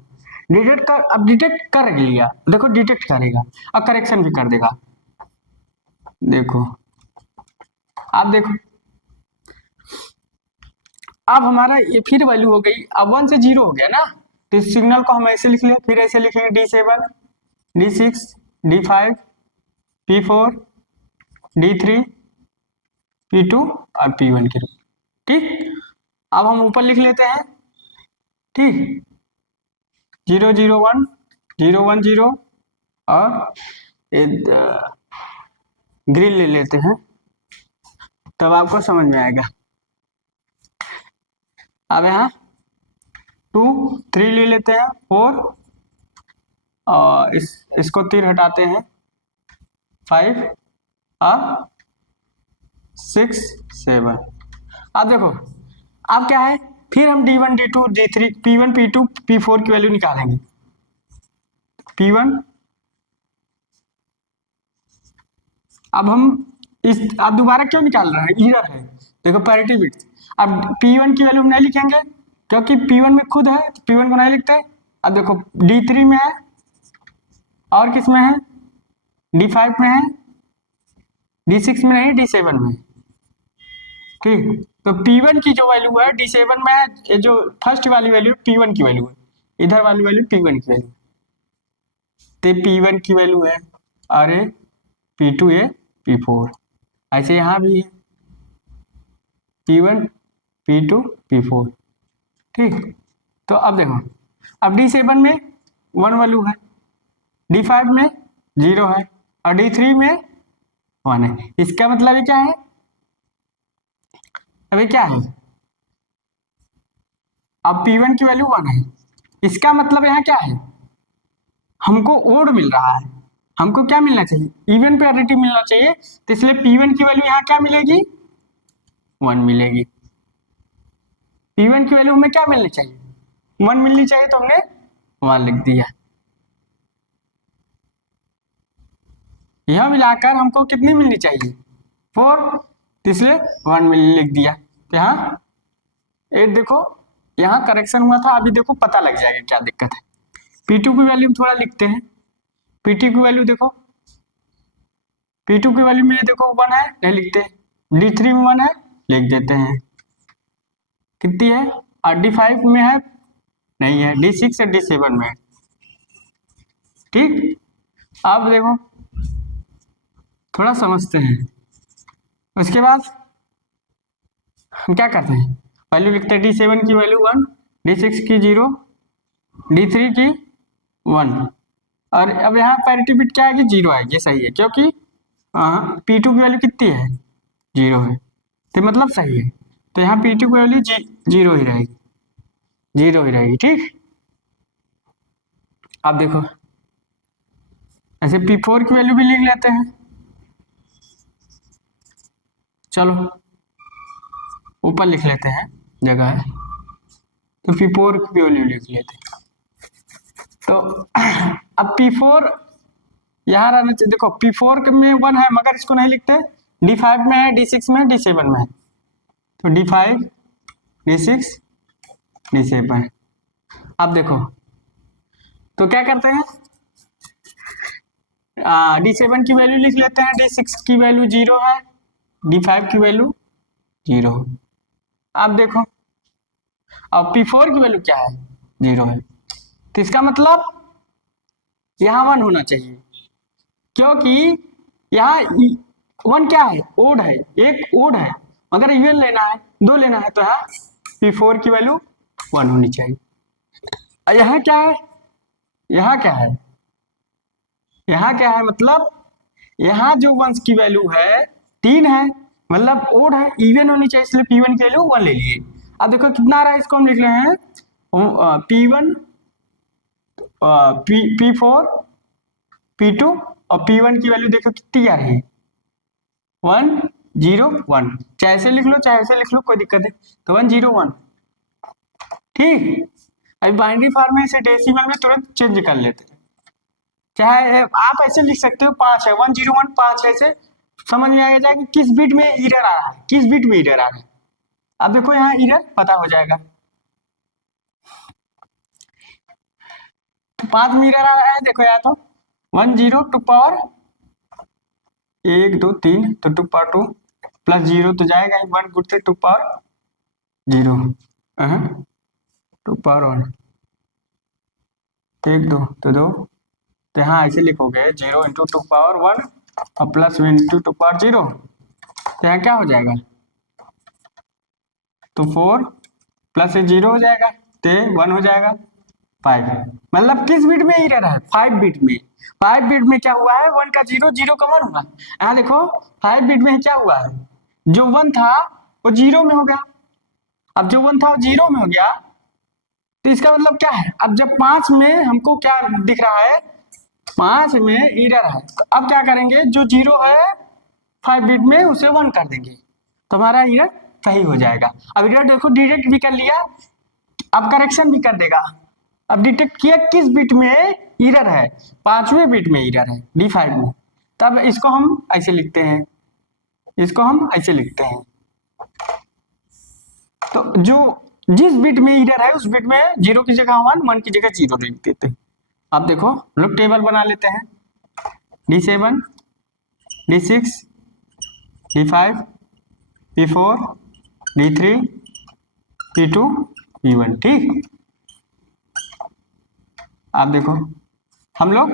डिटेक्ट कर, अब डिटेक्ट कर लिया, देखो डिटेक्ट करेगा, अब करेक्शन भी कर देगा। देखो आप देखो, अब हमारा ये फिर वैल्यू हो गई, अब 1 से 0 हो गया ना, तो इस सिग्नल को हम ऐसे लिख लिया, फिर ऐसे लिखेंगे D7 D6 D5 P4 D3 P2 और P1 के रूप। ठीक, अब हम ऊपर लिख लेते हैं, ठीक, 0 0 1 0 1 0 और ग्रिल ले लेते हैं, तब आपको समझ में आएगा। अब यहाँ 2 3 ले लेते हैं, 4 और इसको तीर हटाते हैं, 5 और 6 7। अब देखो अब क्या है, फिर हम D1 D2 D3 P1 P2 P4 की वैल्यू निकालेंगे। P1, अब हम अब दोबारा क्यों निकाल रहे हैं, एरर है, देखो पैरिटी बिट। अब P1 की वैल्यू हम नहीं लिखेंगे क्योंकि P1 में खुद है, तो P1 को नहीं लिखते। अब देखो D3 में है और किस में है, D5 में है, D6 में नहीं, D7 में। ठीक, तो P1 की जो वैल्यू है D7 में है, ये जो फर्स्ट वाली वैल्यू P1 की वैल्यू है, इधर वाली वैल्यू P1 की वैल्यू, तो P1 की वैल्यू है और ये P2 ये P4, ऐसे यहाँ भी है P1 P2 P4। ठीक, तो अब देखो, अब D7 में 1 वैल्यू है, D5 में 0 है और D3 में 1 है। इसका मतलब ये क्या है, अभी क्या है, अब P1 की वैल्यू 1 है। इसका मतलब यहाँ क्या है, हमको ओड मिल रहा है, हमको क्या मिलना चाहिए, इवन पैरिटी मिलना चाहिए। तो इसलिए P1 की वैल्यू यहाँ क्या मिलेगी, 1 मिलेगी। P1 की वैल्यू हमें क्या मिलनी चाहिए, 1 मिलनी चाहिए, तो हमने 1 लिख दिया। यह मिलाकर हमको कितनी मिलनी चाहिए, 4, इसलिए 1 मिल लिख दिया। तो यहाँ 8 देखो, यहाँ करेक्शन हुआ था, अभी देखो पता लग जाएगा क्या दिक्कत है। P2 की वैल्यू थोड़ा लिखते हैं। P2 की वैल्यू देखो, P2 की वैल्यू में देखो 1 है, नहीं लिखते। D3 में 1 है, लिख देते हैं। कितनी है, और D5 में है, नहीं है, D6 और D7 में है। ठीक, अब देखो थोड़ा समझते हैं। उसके बाद हम क्या करते हैं, वैल्यू लिखते हैं। D7 की वैल्यू 1, D6 की 0, D3 की 1, और अब यहाँ पैरिटी बिट क्या आएगी, 0 आएगी। सही है, क्योंकि P2 की वैल्यू कितनी है, 0 है, तो मतलब सही है। तो यहाँ P2 की वैल्यू 0 ही रहेगी, 0 ही रहेगी। ठीक, अब देखो ऐसे P4 की वैल्यू भी लिख लेते हैं। चलो ऊपर लिख लेते हैं, जगह है, तो P4 की वैल्यू लिख लेते हैं। तो अब P4 यहाँ रहना चाहिए। देखो P4 में 1 है, मगर इसको नहीं लिखते। D5 में है, D6 में है, D7 में है, तो D5, D6, D7। अब देखो तो क्या करते हैं, D7 की वैल्यू लिख लेते हैं, D6 की वैल्यू 0 है, D5 की वैल्यू 0। अब देखो, अब P4 की वैल्यू क्या है, 0 है, तो इसका मतलब यहाँ 1 होना चाहिए, क्योंकि यहाँ 1 क्या है, ओड है, एक ओड है, अगर इवन लेना है, 2 लेना है, तो यहाँ P4 की वैल्यू 1 होनी चाहिए। यहाँ क्या है, यहाँ क्या है, यहाँ क्या है, मतलब यहाँ जो वंश की वैल्यू है 3 है, मतलब ओड है, इवन होनी चाहिए, इसलिए P1 की वैल्यू 1 ले लिए। अब देखो कितना आ रहा है, इसको हम लिख रहे हैं P1, P4, P2, और P1 की वैल्यू देखो कितनी आ रही है, 1 0 1, चाहे ऐसे लिख लो चाहे ऐसे लिख लो, कोई दिक्कत नहीं। तो 1 0 1। ठीक, अभी बाइनरी फॉर्म में इसे डेसिमल में तुरंत चेंज कर लेते हैं। चाहे आप ऐसे लिख सकते हो, 5 है, 1 0 1 5, ऐसे समझ में आ जाएगा कि किस बिट में एरर आ रहा है, किस बिट में एरर आ रहा है। अब देखो यहाँ एरर पता हो जाएगा, 5 में एरर आ रहा है, देखो यहाँ तो 1 0 टू पावर 1 2 3, तो 2 पावर 2 प्लस 0 तो जाएगा, 1 गुड़ते 2 पावर 0, 2 पावर 1, 1 2 तो 2, तो यहाँ ऐसे लिखोगे 0 इंटू 2 पावर 1 और प्लस इंटू 2 पावर 0, तो यहाँ क्या हो जाएगा, तो 4 प्लस 0 हो जाएगा, तो 1 हो जाएगा 5। मतलब किस बिट में एरर है, 5 बिट में। 5 बिट में क्या हुआ है, 1 का 0 0 का 1 हुआ। यहाँ देखो 5 बिट में क्या हुआ है, जो 1 था वो 0 में हो गया, अब जो 1 था वो 0 में हो गया, तो इसका मतलब क्या है, अब जब 5 में हमको क्या दिख रहा है, 5 में एरर है, तो अब क्या करेंगे, जो 0 है 5 बिट में उसे 1 कर देंगे, तो हमारा एरर सही हो जाएगा। अब एरर देखो डिटेक्ट भी कर लिया, अब करेक्शन भी कर देगा। अब डिटेक्ट किया किस बिट में एरर है, 5वें बिट में एरर है, D5 में, तब इसको हम ऐसे लिखते हैं, इसको हम ऐसे लिखते हैं। तो जो जिस बिट में एरर है उस बिट में 0 की जगह 1, 1 की जगह 0 लिख देते हैं। अब देखो हम लोग टेबल बना लेते हैं, D7, D6, D5, P4, D3, P2, P1। ठीक, आप देखो हम लोग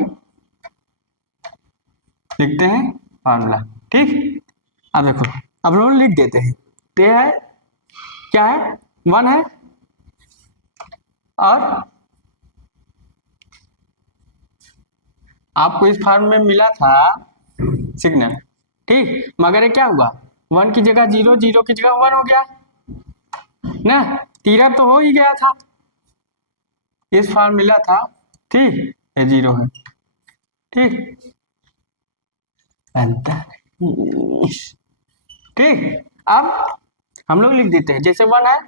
लिखते हैं फॉर्मूला। ठीक, अब देखो अब लोग लिख देते हैं, तो है क्या है, 1 है, और आपको इस फॉर्म में मिला था सिग्नल, ठीक, मगर ये क्या हुआ, 1 की जगह 0, 0 की जगह 1 हो गया ना, तीरा तो हो ही गया था, इस फार्मूला था, ठीक, ये 0 है, ठीक, अंतर, ठीक। अब हम लोग लिख देते हैं, जैसे 1 है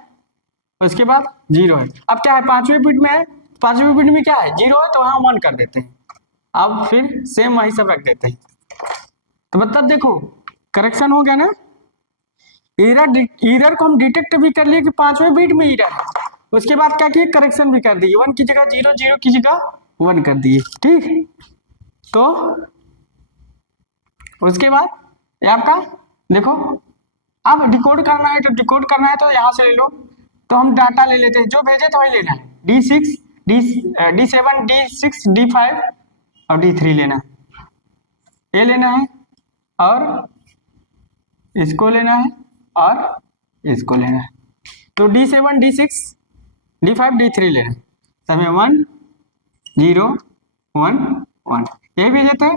उसके बाद 0 है, अब क्या है, पांचवें बिट में है, पांचवें बिट में क्या है, 0 है, तो वहां 1 कर देते हैं, अब फिर सेम वही सब रख देते हैं, तो मतलब देखो करेक्शन हो गया ना, एरर, एरर को हम डिटेक्ट भी कर लिए कि पांचवें बिट में एरर है, उसके बाद क्या किए, करेक्शन भी कर दिए, 1 की जगह 0, 0 की जगह 1 कर दिए, ठीक। तो उसके बाद ये आपका देखो, अब डिकोड करना है, तो डिकोड करना है तो यहाँ से ले लो, तो हम डाटा ले लेते हैं, जो भेजे तो वही लेना है, D6, D7, D6, D5 और D3 लेना है, ये लेना है, और इसको लेना है, और इसको लेना है, तो D7, D6, D5, D3 लेना है, सब 1, 0, 1, 1, यही भेजे थे,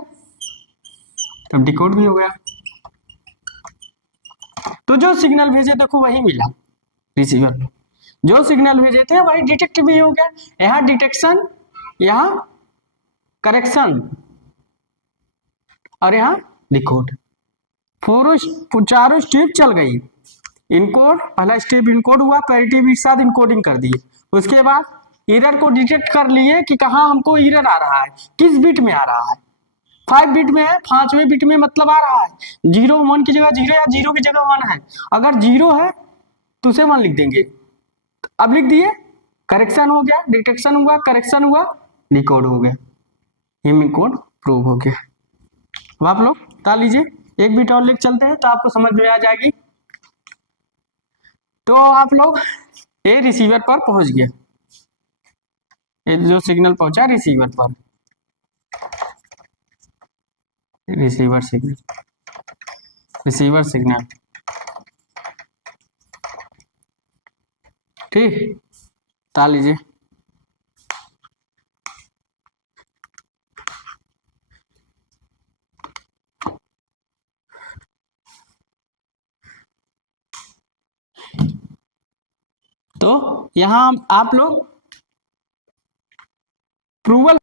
तब डिकोड भी हो गया, तो जो सिग्नल भेजे देखो वही मिला रिसीवर को, जो सिग्नल भेजे थे वही डिटेक्ट भी हो गया, यहाँ डिटेक्शन, यहाँ करेक्शन, और यहाँ डिकोड, चारों स्टेप चल गई, इनकोड पहला स्टेप इनकोड हुआ, पैरिटी बिट साथ इनकोडिंग कर दिए, उसके बाद एरर को डिटेक्ट कर लिए कि कहाँ हमको एरर आ रहा है, किस बिट में आ रहा है, 5 बिट में है, पांचवें बिट में मतलब आ रहा है 0, 1 की जगह 0 या 0 की जगह 1 है, अगर 0 है तो उसे 1 लिख देंगे, अब लिख दिए, करेक्शन हो गया, डिटेक्शन हुआ, करेक्शन हुआ, डिकोड हो गया, ये कोड प्रूव हो गया। अब आप लोग बता लीजिए, एक बिट और लेके चलते हैं तो आपको समझ में आ जाएगी, तो आप लोग ये रिसीवर पर पहुंच गया, ये जो सिग्नल पहुंचा रिसीवर पर, रिसीवर सिग्नल, रिसीवर सिग्नल, ठीक, बता लीजिए, तो यहां आप लोग प्रूवल